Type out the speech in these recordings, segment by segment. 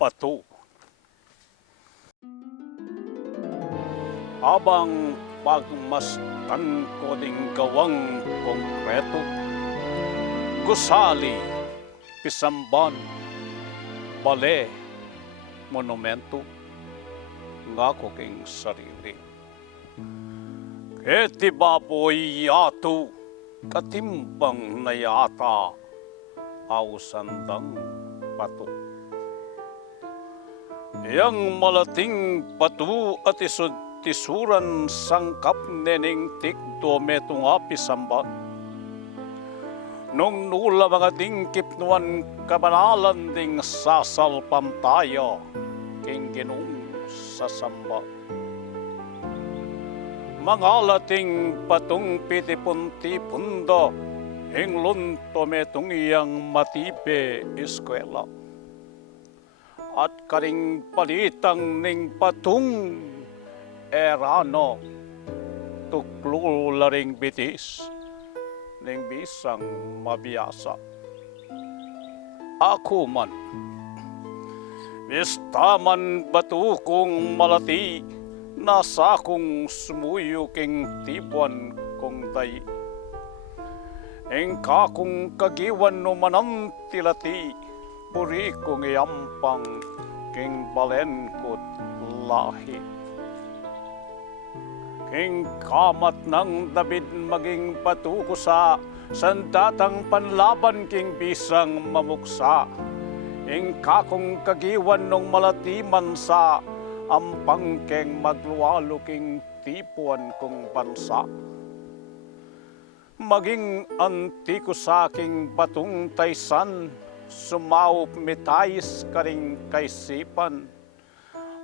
bato. Habang pagmastan ko ding gawang konkreto, gusali, pisamban, bale, monumento, nga ko king sarili. Eti baboy yato, katimbang na yata, ausandang pato. Yang malating batu at isod tisuran sangkap nening tikdo metong apisamban. Nung nula mga tingkip nuan kabanalan ding sasalpam tayo, king ginung sasamba. Mga lating patong pitipunti pundo, hinglun tometong iyang matipe eskwela. At karing palitang ning patung erano, tuklo laring bitis, ning bisang mabiyasa. Ako man, mistaman batu kong malati, nasa akong sumuyo king tibuan kong day. Engka kong kagiwan no manam tilati, puri kong iampang king balenkot lahi. King kamat ng David maging patuko sa sandatang panlaban king bisang mamuksa. Engka kong kagiwan nung malatiman sa ampang keng magluwalo king tipuan kong bansa. Maging antiko sa aking batong taysan, sumaup metayis karing kaisipan.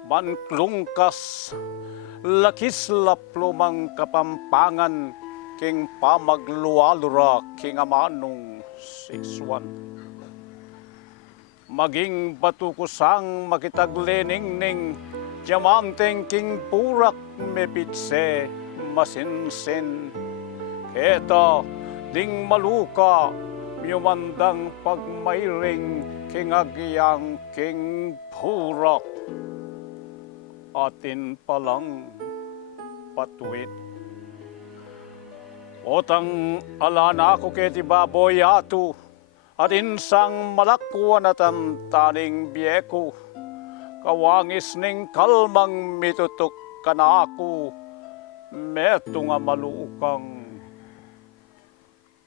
Manklungkas, lakis laplumang kapampangan, king pamagluwalura king amanong siswan. Maging batukusang makitagleningning, diamanteng king purak mepitse masinsin. Eto, ding maluka, yumandang pagmayring king agiyang king purak. Atin palang patuwid. Otang alana ko keti baboy ato, at insang malakwan at ang taning biyeko, kawangis ning kalmang mitutok kanako, meto nga malukang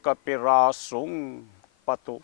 kapirasong pato.